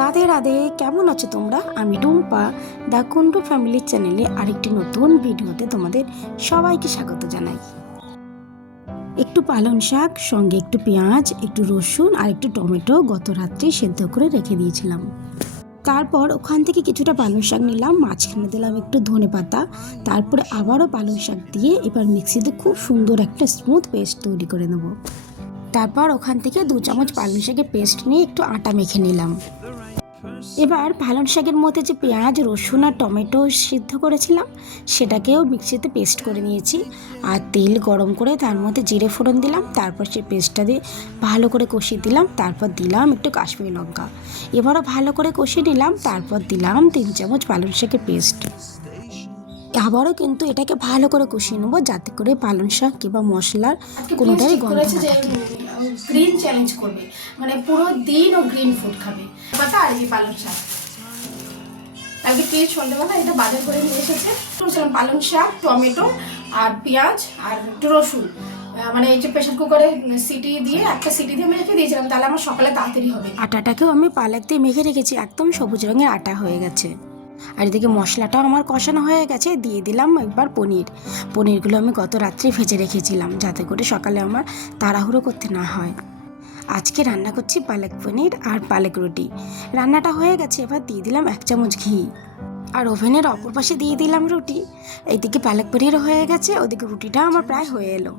রাধে রাধে, কেমন আছো তোমরা? আমি টুম্পা দ্য কুন্ডু ফ্যামিলির চ্যানেলে আরেকটি নতুন ভিডিওতে তোমাদের সবাইকে স্বাগত জানাই। একটু পালং শাক, সঙ্গে একটু পেঁয়াজ, একটু রসুন আর একটু টমেটো গত রাত্রে সেদ্ধ করে রেখে দিয়েছিলাম। তারপর ওখান থেকে কিছুটা পালং শাক নিলাম, মাঝখানে দিলাম একটু ধনে পাতা, তারপরে আবারও পালং শাক দিয়ে এবার মিক্সিতে খুব সুন্দর একটা স্মুথ পেস্ট তৈরি করে নেব। তারপর ওখান থেকে দু চামচ পালং শাকের পেস্ট নিয়ে একটু আটা মেখে নিলাম। এবার পালং শাকের মধ্যে যে পেঁয়াজ রসুন আর টমেটো সিদ্ধ করেছিলাম সেটাকেও মিক্সিতে পেস্ট করে নিয়েছি। আর তেল গরম করে তার মধ্যে জিরে ফোড়ন দিলাম তারপর সেই পেস্টটা দিয়ে ভালো করে কষিয়ে দিলাম তারপর দিলাম একটু কাশ্মীরি লঙ্কা। এবারও ভালো করে কষিয়ে নিলাম তারপর দিলাম তিন চামচ পালং শাকের পেস্ট। আবারও কিন্তু এটাকে ভালো করে কষিয়ে নেব যাতে করে পালং শাক কিংবা মশলার কোনোটাই গন্ধ না থাকে। চ্যালেঞ্জ করবে। মানে পুরো দিন ও গ্রিন ফুড খাবে। পাতা আর এই পালং শাক। কালকে কে সন্ধ্যেবেলা এটা বাজার করে নিয়ে এসেছে। করেছিলাম পালং শাক, টমেটো আর পেঁয়াজ আর একটু রসুন। মানে এই যে প্রেশার কুকারে সিটি দিয়ে একটা সিটি দিয়ে আমি রেখে দিয়েছিলাম, তাহলে আমার সকালে তাড়াতাড়ি হবে। আটাটাকেও আমি পালাক দিয়ে মেখে রেখেছি, একদম সবুজ রঙের আটা হয়ে গেছে। আর এদিকে মশলাটাও আমার কষানো হয়ে গেছে, দিয়ে দিলাম একবার পনির। পনিরগুলো আমি গত রাত্রে ভেজে রেখেছিলাম, যাতে করে সকালে আমার তাড়াহুড়ো করতে না হয়। আজকে রান্না করছি পালক পনির আর পালক রুটি। রান্নাটা হয়ে গেছে, এবার দিয়ে দিলাম এক চামচ ঘি। আর ওভেনের অপর পাশে দিয়ে দিলাম রুটি। এইদিকে পালক পনিরও হয়ে গেছে, ওদিকে রুটিটা আমার প্রায় হয়ে এলো।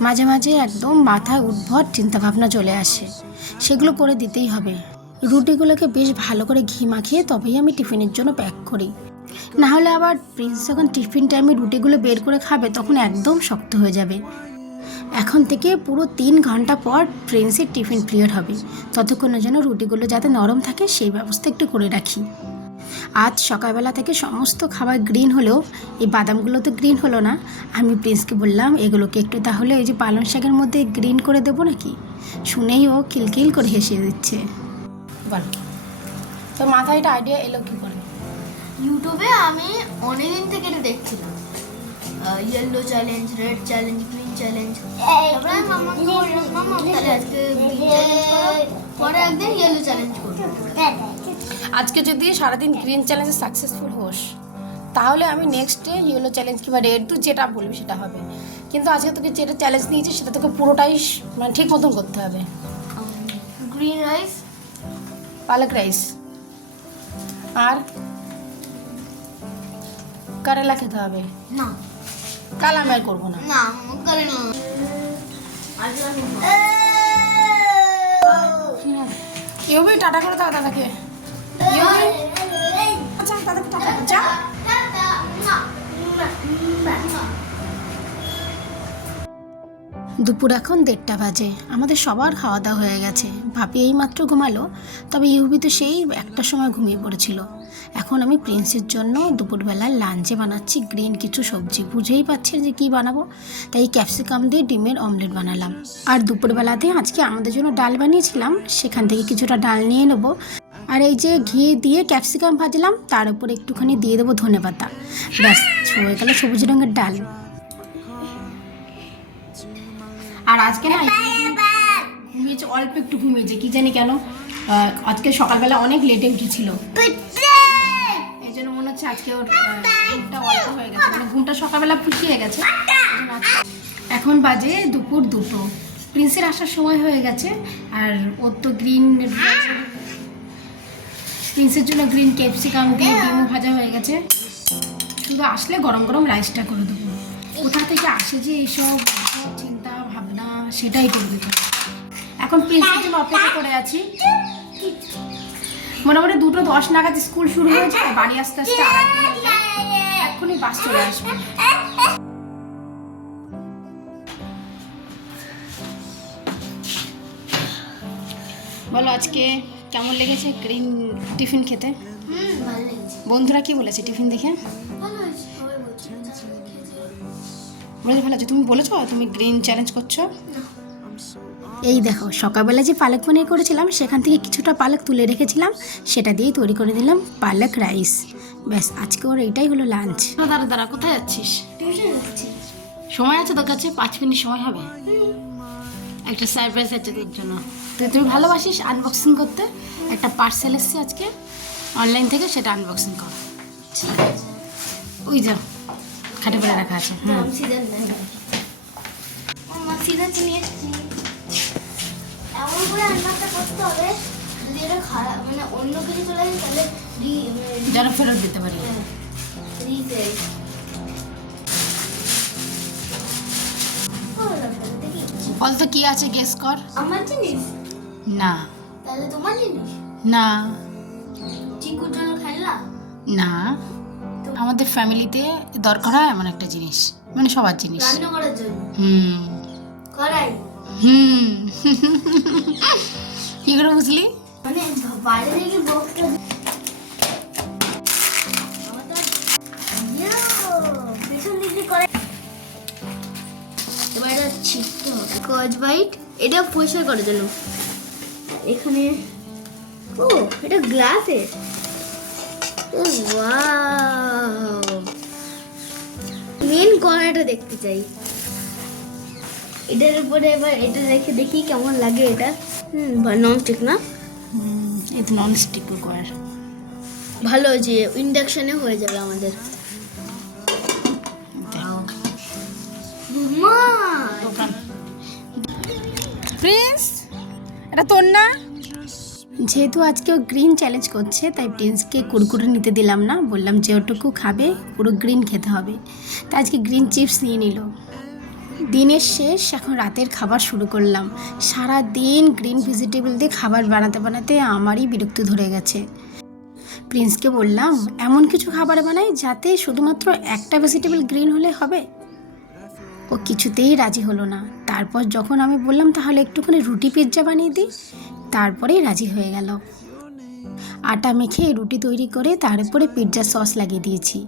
মাঝে মাঝে একদম মাথায় উদ্ভট চিন্তাভাবনা চলে আসে, সেগুলো করে দিতেই হবে। রুটিগুলোকে বেশ ভালো করে ঘি মাখিয়ে তবেই আমি টিফিনের জন্য প্যাক করি। না হলে আবার প্রিন্স যখন টিফিন টাইমে রুটিগুলো বের করে খাবে, তখন একদম শক্ত হয়ে যাবে। এখন থেকে পুরো তিন ঘণ্টা পর প্রিন্সের টিফিন পিরিয়ড হবে। ততক্ষণের জন্য রুটিগুলো যাতে নরম থাকে সেই ব্যবস্থা একটু করে রাখি। আজ সকালবেলা থেকে সমস্ত খাবার গ্রিন হলেও এই বাদামগুলো তো গ্রিন হলো না। আমি প্রিন্সকে বললাম এগুলোকে একটু তাহলে ওই যে পালং শাকের মধ্যে গ্রিন করে দেবো নাকি? শুনেই ও খিলখিল করে হেসে দিচ্ছে। বল তো মাথায় এটা আইডিয়া এলো কি করে? ইউটিউবে আমি অনেকদিন থেকে এটা দেখছিলাম। Yellow challenge red challenge green challenge তারপরে আমি মামাকে বললাম মামা তাহলে আজকে গ্রিন চ্যালেঞ্জ পরে একদিন ইয়েলো চ্যালেঞ্জ করব আজকে যদি সারাদিন গ্রিন চ্যালেঞ্জে সাকসেসফুল হোস তাহলে আমি নেক্সট ডে ইয়েলো চ্যালেঞ্জ কিংবা রেড তুই যেটা বলবি সেটা হবে। কিন্তু আজকে তোকে যেটা চ্যালেঞ্জ নিয়েছি সেটা তোকে পুরোটাই মানে ঠিক মতন করতে হবে। গ্রিন রাইস পালক রাইস আর কারেলা খেতে হবে। না। কাল আমি আর করব না। না করে না। হবে? টাটা করে দাও দাদাকে। দুপুর এখন দেড়টা বাজে। আমাদের সবার খাওয়া দাওয়া হয়ে গেছে। ভাবি এই মাত্র ঘুমালো, তবে ইহুবি তো সেই একটার সময় ঘুমিয়ে পড়েছিল। এখন আমি প্রিন্সের জন্য দুপুরবেলায় লাঞ্চে বানাচ্ছি গ্রিন কিছু সবজি। বুঝেই পাচ্ছেন যে কি বানাবো? তাই ক্যাপসিকাম দিয়ে ডিমের অমলেট বানালাম। আর দুপুরবেলাতে আজকে আমাদের জন্য ডাল বানিয়েছিলাম। সেখান থেকে কিছুটা ডাল নিয়ে নেব। আর এই যে ঘি দিয়ে ক্যাপসিকাম ভাজলাম, তার উপর একটুখানি দিয়ে দেবো ধনে পাতা ব্যাস, হয়ে গেল সবুজ রঙের ডাল। আর আজকে না ঘুমিয়েছে, অল্প একটু ঘুমিয়েছে, কি জানি কেন? আজকে সকালবেলা অনেক লেটে উঠেছিল। এই জন্য মনে হচ্ছে আজকে ওর ঘুমটা অল্প হয়ে গেছে। মানে ঘুমটা সকালবেলা ফুসিয়ে গেছে। এখন বাজে দুপুর দুটো। প্রিন্সের আসার সময় হয়ে গেছে, আর ওর তো গ্রিন প্রিন্সের জন্য গ্রিন ক্যাপসিকাম দিয়ে ডিমও ভাজা হয়ে গেছে। শুধু আসলে গরম গরম রাইসটা করে দেবো। কোথা থেকে আসে যে এইসব? সেটাই করে দিতে। এখন প্রিন্সের জন্য অপেক্ষা করে আছি। মোটামুটি দুটো দশ নাগাদ স্কুল শুরু হয়েছে বাড়ি আস্তে আস্তে। এক্ষুনি বাস চলে আসবে। বলো আজকে কেমন লেগেছে গ্রিন টিফিন খেতে? বন্ধুরা কি বলেছে টিফিন দেখে? ভালো আছে তুমি বলেছ তুমি গ্রিন চ্যালেঞ্জ করছ। এই দেখো সকালবেলা যে পালক পনির করেছিলাম সেখান থেকে কিছুটা পালক তুলে রেখেছিলাম সেটা দিয়েই তৈরি করে দিলাম পালক রাইস ব্যাস আজকে ওর এইটাই হলো লাঞ্চ দাঁড়া দাঁড়া কোথায় যাচ্ছিস? সময় আছে তোর কাছে? পাঁচ মিনিট সময় হবে? একটা সারপ্রাইজ আছে তোর জন্য। তুই তুমি ভালোবাসিস আনবক্সিং করতে? একটা পার্সেল এসছে আজকে। অনলাইন থেকে সেটা আনবক্সিং কর। ঠিক আছে। ওই যা। খাটে পরে রাখা আছে হুম। নিয়ে এমন করে রান্নাটা করতে হবে যদি এটা খারাপ মানে অন্য কিছু চলে তাহলে মানে যেন ফেরত দিতে পারি। রিফ্রেশ বলতো কি আছে গেস কর? আমার জিনিস? না। তাহলে তোমার জিনিস? না। চিকুর জন্য খেলনা না। আমাদের ফ্যামিলিতে দরকার হয় এমন একটা জিনিস মানে সবার জিনিস। হুম। হুম। কি করে বুঝলি? মানে বাইট এটা পরিষ্কার করার জন্য। এখানে ও এটা গ্লাসের ও ওয়াও। মেন কর্নারটা দেখতে চাই। এটার উপরে এবার এটা রেখে দেখি কেমন লাগে এটা। হুম নন স্টিক না? হুম, এই তো নন স্টিক কুকার ভালো যে ইন্ডাকশনে হয়ে যাবে আমাদের। মা! প্রিন্স এটা তোর না? যেহেতু আজকে ও গ্রিন চ্যালেঞ্জ করছে, তাই প্রিন্সকে কুরকুরে নিতে দিলাম না। বললাম যে ওটুকু খাবে, পুরো গ্রিন খেতে হবে। তাই আজকে গ্রিন চিপস নিয়ে নিল। দিনের শেষ, এখন রাতের খাবার শুরু করলাম। সারা দিন গ্রিন ভেজিটেবল দিয়ে খাবার বানাতে বানাতে আমারই বিরক্তি ধরে গেছে। প্রিন্সকে বললাম, এমন কিছু খাবার বানাই যাতে শুধুমাত্র একটা ভেজিটেবল গ্রিন হলে হবে? ও কিছুতেই রাজি হলো না। তারপর যখন আমি বললাম, তাহলে একটুখানি রুটি পিৎজা বানিয়ে দিই? তারপরেই রাজি হয়ে গেল। আটা মেখে রুটি তৈরি করে তার উপরে পিৎজা সস লাগিয়ে দিয়েছি।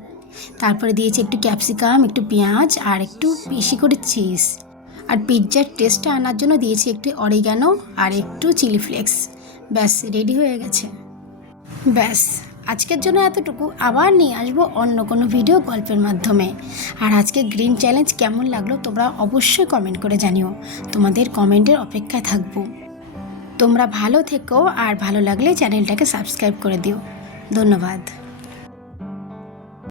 তারপরে দিয়েছি একটু ক্যাপসিকাম একটু পেঁয়াজ আর একটু বেশি করে চিজ আর পিৎজার টেস্টটা আনার জন্য দিয়েছি একটু অরিগানো আর একটু চিলি ফ্লেক্স ব্যাস রেডি হয়ে গেছে। ব্যাস, আজকের জন্য এতটুকু। আবার নিয়ে আসব অন্য কোনো ভিডিও গল্পের মাধ্যমে। আর আজকে গ্রিন চ্যালেঞ্জ কেমন লাগল তোমরা অবশ্যই কমেন্ট করে জানিও। তোমাদের কমেন্টের অপেক্ষায় থাকব। তোমরা ভালো থেকো আর ভালো লাগলে চ্যানেলটাকে সাবস্ক্রাইব করে দিও। ধন্যবাদ।